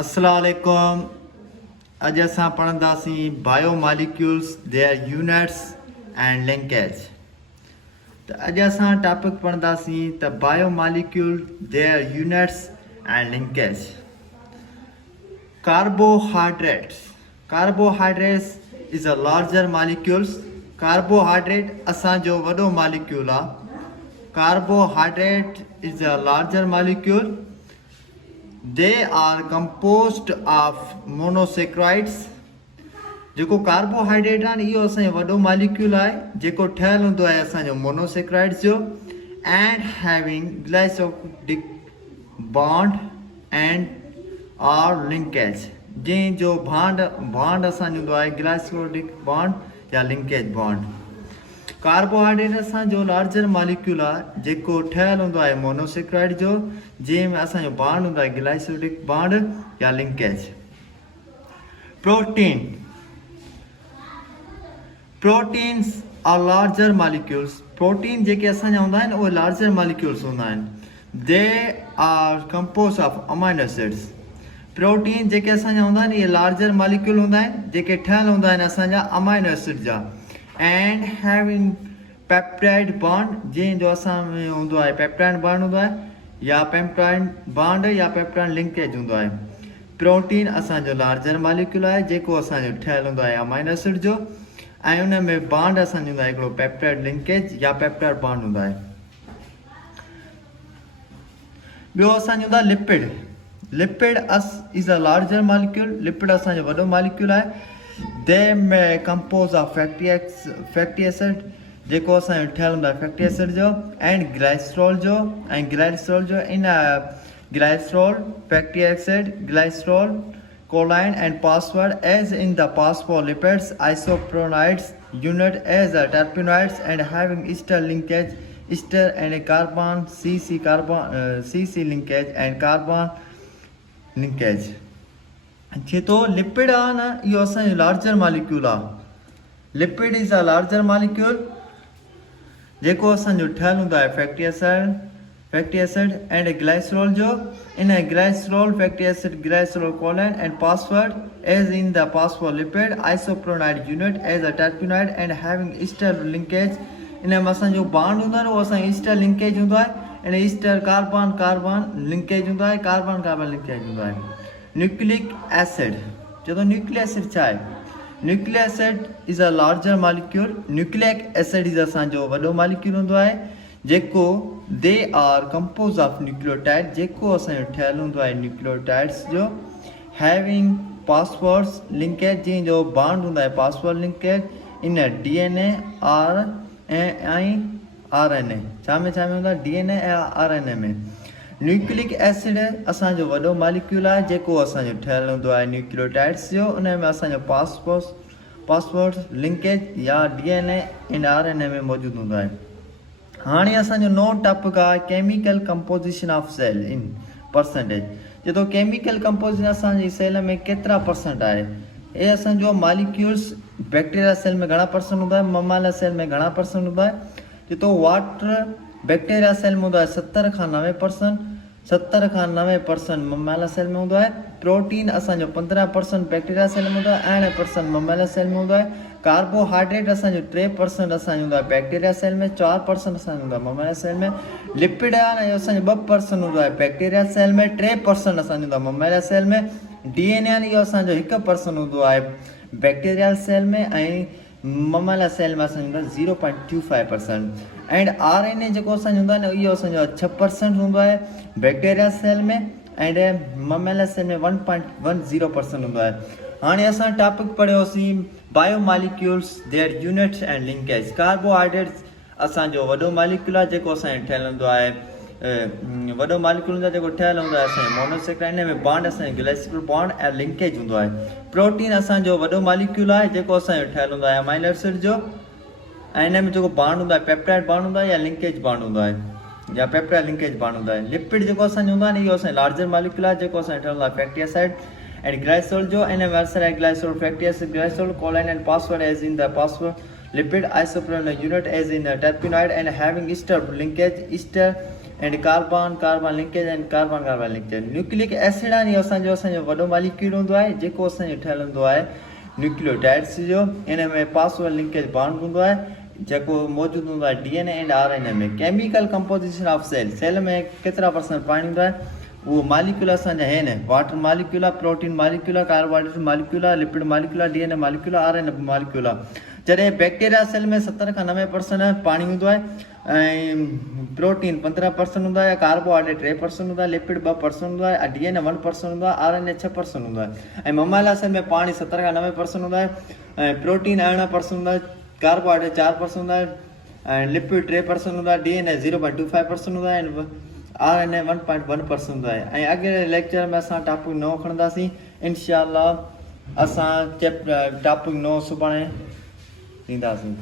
Assalamualaikum. अॼु असां पढ़ंदासीं biomolecules their units and linkage. त अॼु असां टॉपिक पढ़ंदासीं त biomolecule their units and linkage. Carbohydrates is a larger molecules. Carbohydrate असांजो वॾो मॉलिक्यूल आहे। Carbohydrate is a larger molecule. They are composed of monosaccharides। जेको कार्बोहाइड्रेट आहे इहो असांजो वॾो मॉलिक्यूल आहे जेको ठहियलु हूंदो आहे असांजो मोनोसेक्राइड्स जो and having glycolic bond and और लिंकेज। जंहिंजो बॉन्ड असांजो हूंदो आहे ग्लाइकोलिक बॉन्ड या लिंकेज बॉन्ड। कार्बोहाइड्रेट असांजो लार्जर मॉलिक्यूल आहे जेको ठहियलु हूंदो आहे मोनोसेक्राइड जो जंहिंमें असांजो बॉन्ड हूंदो आहे ग्लाइकोलिक बॉन्ड या linkage. Proteins are larger molecules. Protein जेके असांजा हूंदा आहिनि उहे लार्जर मॉलिक्यूल्स हूंदा आहिनि। They are compose of amino acids. Protein जेके असांजा हूंदा आहिनि इहे लार्जर मॉलिक्यूल हूंदा आहिनि जेके ठहियलु हूंदा आहिनि असांजा अमाइनो एसिड जा एंड हैविंग पेप्टाइड बॉन्ड जंहिंजो असां में हूंदो आहे पेप्टाइड बॉन्ड हूंदो आहे या पेप्टाइड बॉन्ड या पेप्टाइड लिंकेज हूंदो आहे। प्रोटीन असांजो लार्जर मॉलिक्यूल आहे जेको असांजो ठहियलु हूंदो आहे अमाइनो एसिड जो ऐं उन में बॉन्ड असांजो हूंदो आहे हिकिड़ो पेप्टाइड लिंकेज या पेप्टाइड बॉन्ड हूंदो आहे। ॿियो असांजो हूंदो आहे lipid. Lipid is a larger molecule. Lipid असांजो वॾो मॉलिक्यूल आहे। They may compose of fatty acid जेको असांजो ठहियलु हूंदो आहे फैटी एसिड जो एंड ग्लाइसरॉल जो इन ग्लाइसरॉल फैटी एसिड ग्लाइसरॉल कोलाइन and phosphate as in the phospholipids isopropyloids unit as a terpenoids and having ester linkage ester and carbon CC linkage and carbon linkage। तो लिपिड आहे न इहो असांजो larger molecule आहे। Lipid is a larger molecule जेको असांजो ठहियलु हूंदो आहे फैटी एसिड एंड ग्लाइसरॉल जो इन ग्लाइसरॉल फैटी एसिड ग्लाइसरॉल कोलाइन and phosphate as in the phospholipids isopropyloid unit as a terpenoid and having ester linkage। इन में असांजो बॉन्ड हूंदो आहे उहो असांजो ईस्टर लिंकेज हूंदो आहे ऐं ईस्टर कार्बन लिंकेज हूंदो आहे कार्बन लिंकेज हूंदो आहे। न्यूक्लिक एसिड जो न्यूक्लिक एसिड छा आहे? Nucleic acid is a larger molecule. Nucleic acid is असांजो वॾो मॉलिक्यूल हूंदो आहे जेको दे आर कंपोज ऑफ न्यूक्लियोटाइड जेको असांजो ठहियलु हूंदो आहे न्यूक्लियोटाइड्स जो हैविंग फॉस्फोरस लिंकेज जंहिंजो बॉन्ड हूंदो आहे फॉस्फोरस लिंकेज इन DNA ऐं RNA। छा में हूंदो आहे DNA ऐं RNA में। न्यूक्लिक एसिड असांजो वॾो मॉलिक्यूल आहे जेको असांजो ठहियलु हूंदो आहे न्यूक्लियोटाइड्स जो उन में असांजो फॉस्फोरस लिंकेज या DNA एंड RNA में मौजूदु हूंदो आहे। हाणे असांजो नओं टॉपिक आहे chemical composition of cell in percentage. जो केमिकल कंपोजिशन असांजी सेल में केतिरा परसेंट आहे हे असांजो मॉलिक्यूल्स बैक्टीरिया सेल में घणा परसेंट हूंदा आहे ममाला सेल में घणा परसेंट हूंदा आहे। जो वाटर बैक्टीरिया सेल में हूंदो आहे 70 खां 90% ममाला सेल में हूंदो आहे। प्रोटीन असांजो 15% बैक्टीरिया सेल में हूंदो आहे 80% ममाला सेल में हूंदो आहे। कार्बोहाइड्रेट असांजो 3% असांजो हूंदो आहे बैक्टीरिया सेल में 4% असांजो हूंदो आहे ममाला सेल में। लिपिड आहे न इहो असांजो 2% हूंदो आहे बैक्टीरिया सेल में 3% असांजो हूंदो आहे ममाला सेल में। DNA आहे न इहो असांजो 1% हूंदो आहे बैक्टीरिया सेल में ऐं ममाला सेल में असांजो हूंदो आहे 0.25%। एंड RNA जेको असांजो हूंदो आहे न इहो असांजो 6% हूंदो आहे बैक्टीरिया सेल में एंड ममाला सेल में 1.10% हूंदो आहे। हाणे असां टॉपिक पढ़ियोसीं biomolecules their units and linkage. Carbohydrates असांजो वॾो मॉलिक्यूल आहे जेको असांजो ठहियलु हूंदो आहे वॾो मॉलिक्यूल हूंदो आहे जेको ठहियलु हूंदो आहे असांजो मोनोसेक्राइड में बॉन्ड असांजो ग्लाइकोलिक बॉन्ड ऐं लिंकेज हूंदो आहे। प्रोटीन असांजो वॾो मॉलिक्यूल आहे जेको असांजो ठहियलु हूंदो आहे अमाइनो एसिड जो ऐं हिन में जेको बॉन्ड हूंदो आहे पेप्टाइड बॉन्ड हूंदो आहे या लिंकेज बॉन्ड हूंदो आहे या पेप्टाइड लिंकेज बॉन्ड हूंदो आहे। लिपिड जेको असांजो हूंदो आहे न इहो असांजो लार्जर मॉलिक्यूल आहे जेको असांजो ठहियलु हूंदो आहे फैटी एसिड एंड ग्लाइसरॉल जो इन में असर आहे ग्लाइसरॉल फैटी एसिड ग्लाइसरॉल कोलाइन and phosphate as in the lipid isopropyl unit as in terpenoid and having ester linkage ester and carbon carbon linkage and carbon carbon linkage nucleic acid आहे असांजो वॾो मॉलिक्यूल हूंदो आहे जेको असांजो ठहियल हूंदो आहे न्यूक्लियोटाइड्स जो इन में पासवर्ड लिंकेज बॉन्ड हूंदो आहे जेको मौजूदु हूंदो आहे DNA एंड RNA में केमिकल कंपोजिशन ऑफ सेल में केतिरा % पाणी हूंदो आहे वो मॉलिक्यूल असांजा आहिनि वाटर मॉलिक्यूल आहे प्रोटीन मॉलिक्यूल आहे कार्बोहाइड्रेट मॉलिक्यूल आहे लिपिड मॉलिक्यूल आहे DNA मॉलिक्यूल आहे RNA मॉलिक्यूल आहे जॾहिं बैक्टीरिया सेल में 70 खां 90% पाणी हूंदो आहे ऐं प्रोटीन 15% हूंदो आहे कार्बोहाइड्रेट 3% हूंदो आहे लिपिड 2% हूंदो आहे DNA 1% हूंदो आहे RNA 6% हूंदो आहे ऐं ममाइला सेल में पाणी 70 खां 90% हूंदो आहे ऐं प्रोटीन 11% हूंदो आहे कार्बोहाइड्रेट 4% हूंदो आहे ऐं लिपिड 3% हूंदो आहे DNA 0.25% हूंदो आहे ऐं RNA 1.1% हूंदो आहे ऐं अॻिले लेक्चर में असां टॉपिक 9 खणंदासीं इंशाअल्लाह असां टॉपिक 9 सुभाणे ॾींदासीं